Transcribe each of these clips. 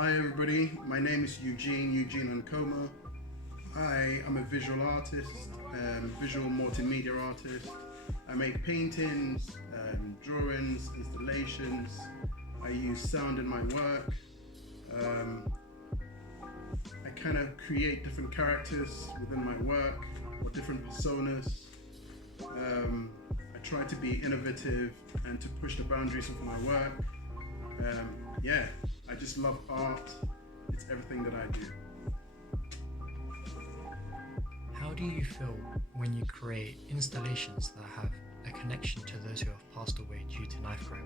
Hi everybody, my name is Eugene Ankomah. I am a visual artist, visual multimedia artist. I make paintings, drawings, installations. I use sound in my work. I kind of create different characters within my work or different personas. I try to be innovative and to push the boundaries of my work. Yeah, I just love art. It's everything that I do. How do you feel when you create installations that have a connection to those who have passed away due to knife crime?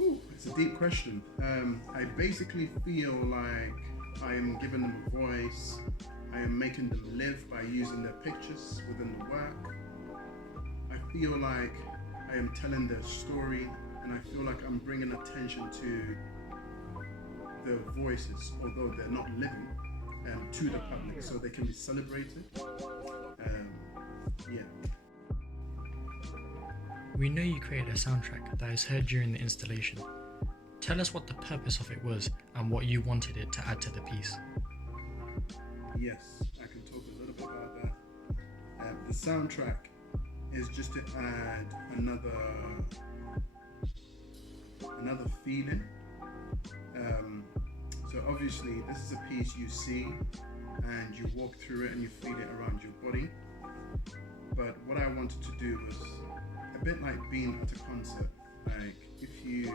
Ooh, it's a deep question. I basically feel like I am giving them a voice. I am making them live by using their pictures within the work. I feel like I am telling their story, and I feel like I'm bringing attention to their voices, although they're not living, to the public so they can be celebrated. Yeah. We know you created a soundtrack that is heard during the installation. Tell us what the purpose of it was and what you wanted it to add to the piece. Yes, I can talk a little bit about that. The soundtrack is just to add another feeling. So obviously this is a piece you see and you walk through it and you feel it around your body. But what I wanted to do was a bit like being at a concert. Like if you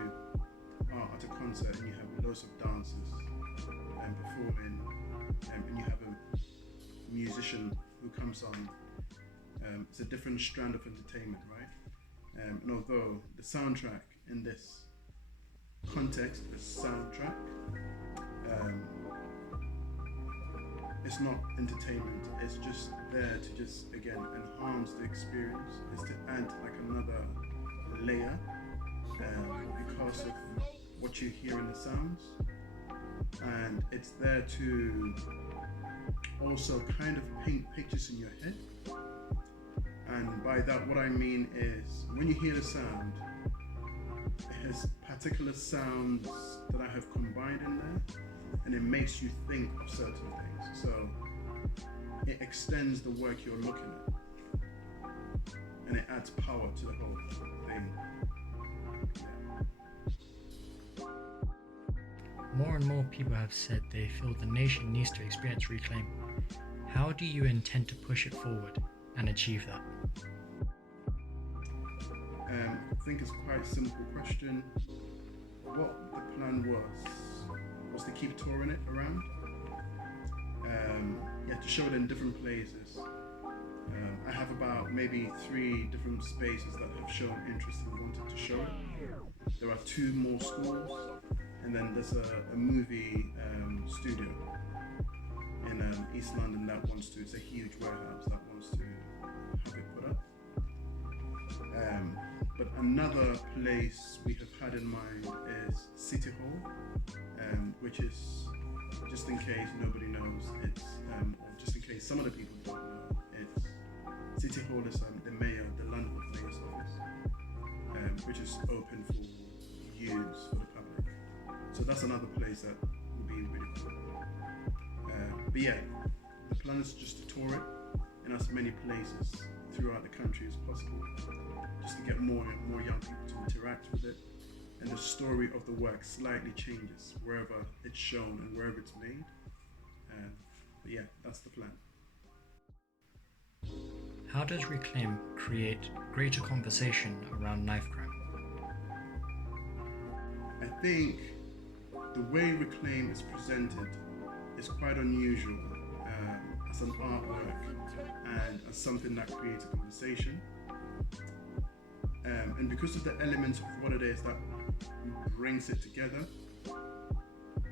are at a concert and you have loads of dancers and performing, and you have a musician who comes on, it's a different strand of entertainment, right? And although the soundtrack in this context, the soundtrack, it's not entertainment, it's just there to just again enhance the experience. It's to add like another layer because of what you hear in the sounds, and it's there to also kind of paint pictures in your head. And by that what I mean is when you hear the sound, it has particular sounds that I have combined in there, and it makes you think of certain things. So it extends the work you're looking at, and it adds power to the whole thing. Yeah. More and more people have said they feel the nation needs to experience Reclaim. How do you intend to push it forward and achieve that? I think it's quite a simple question. What the plan was to keep touring it around. To show it in different places. I have about maybe 3 different spaces that have shown interest and wanted to show it. There are 2 more schools, and then there's a movie studio in East London that wants to, it's a huge warehouse that wants to have it put up. But another place we have had in mind is City Hall, which is, just in case nobody knows, it's or just in case some of the people don't know, it's City Hall is the mayor, the London mayor's office, which is open for use for the public. So that's another place that would be really cool. But yeah, the plan is just to tour it in as many places throughout the country as possible, just to get more and more young people to interact with it, and the story of the work slightly changes wherever it's shown and wherever it's made. But yeah, that's the plan. How does Reclaim create greater conversation around knife crime? I think the way Reclaim is presented is quite unusual as an artwork and as something that creates a conversation. And because of the elements of what it is that brings it together,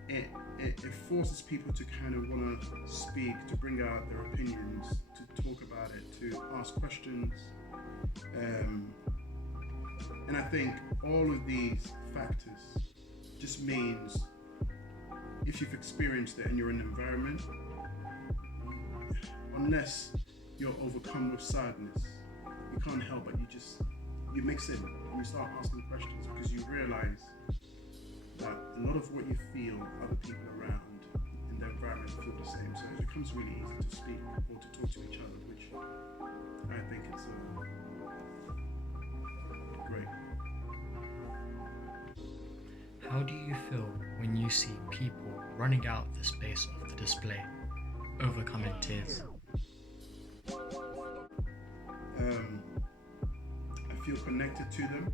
it forces people to kind of want to speak, to bring out their opinions, to talk about it, to ask questions. And I think all of these factors just means if you've experienced it and you're in an environment, unless you're overcome with sadness, you can't help but you mix in and you start asking questions, because you realize that a lot of what you feel, other people around in the environment feel the same. So it becomes really easy to speak or to talk to each other, which I think is great. How do you feel when you see people running out the space of the display, overcoming tears? I feel connected to them,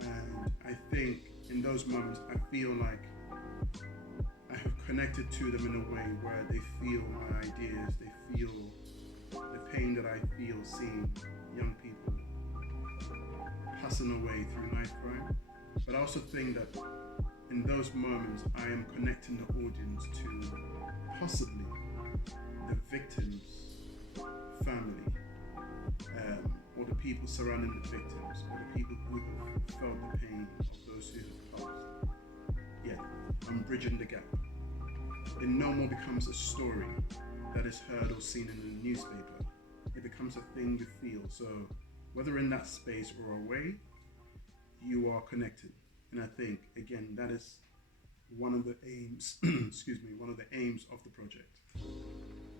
and I think in those moments I feel like I have connected to them in a way where they feel my ideas, they feel the pain that I feel seeing young people passing away through knife crime. But I also think that in those moments I am connecting the audience to possibly the victim's family, or the people surrounding the victims, or the people who have felt the pain of those who have passed. Yeah, I'm bridging the gap. It no more becomes a story that is heard or seen in the newspaper. It becomes a thing you feel. So whether in that space or away, you are connected. And I think, again, that is one of the aims, one of the aims of the project.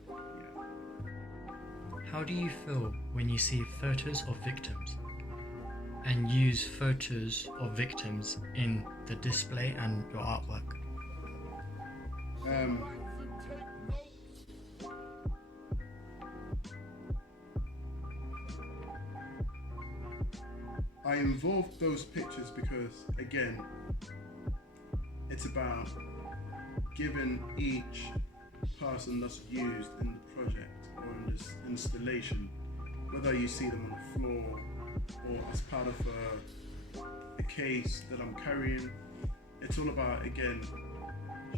Yeah. How do you feel when you see photos of victims and use photos of victims in the display and your artwork? I involved those pictures because, again, it's about giving each person that's used in the project or in this installation, whether you see them on the floor or as part of a case that I'm carrying, it's all about, again,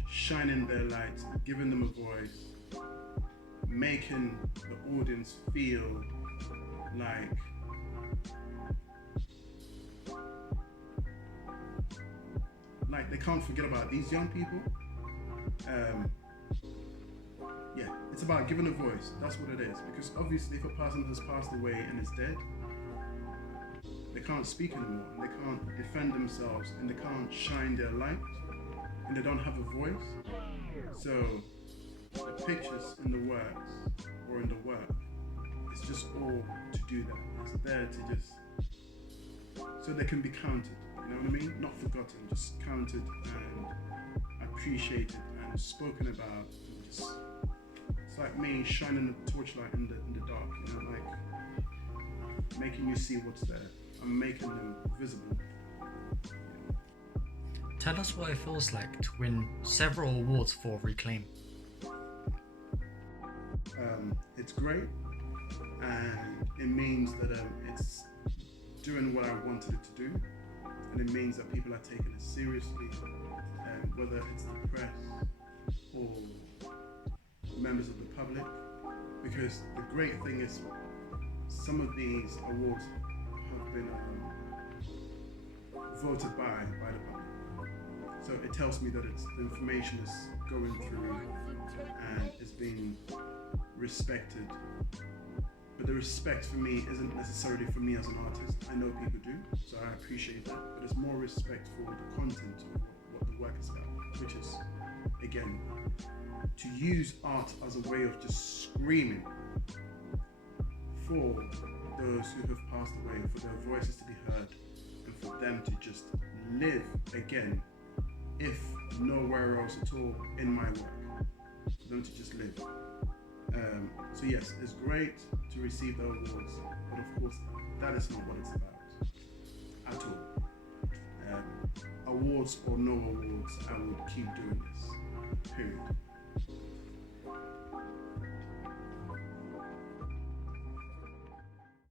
shining their light, giving them a voice, making the audience feel like they can't forget about these young people. Yeah, it's about giving a voice. That's what it is. Because obviously, if a person has passed away and is dead, they can't speak anymore, and they can't defend themselves, and they can't shine their light, and they don't have a voice. So the pictures in the works or in the work, it's just all to do that. It's there to just so they can be counted. You know what I mean? Not forgotten, just counted and appreciated and spoken about. And just, it's like me shining a torchlight in the dark, you know, like making you see what's there. I'm making them visible. Tell us what it feels like to win several awards for Reclaim. It's great, and it means that it's doing what I wanted it to do. And it means that people are taking it seriously, whether it's the press or members of the public, because the great thing is some of these awards have been voted by the public. So it tells me that the information is going through and is being respected. But the respect for me isn't necessarily for me as an artist. I know people do, so I appreciate that. But it's more respect for the content of what the work is about, which is, again, to use art as a way of just screaming for those who have passed away, for their voices to be heard, and for them to just live again, if nowhere else at all in my work, for them to just live. So yes, it's great to receive the awards, but of course that is not what it's about at all. Awards or no awards, I would keep doing this, period.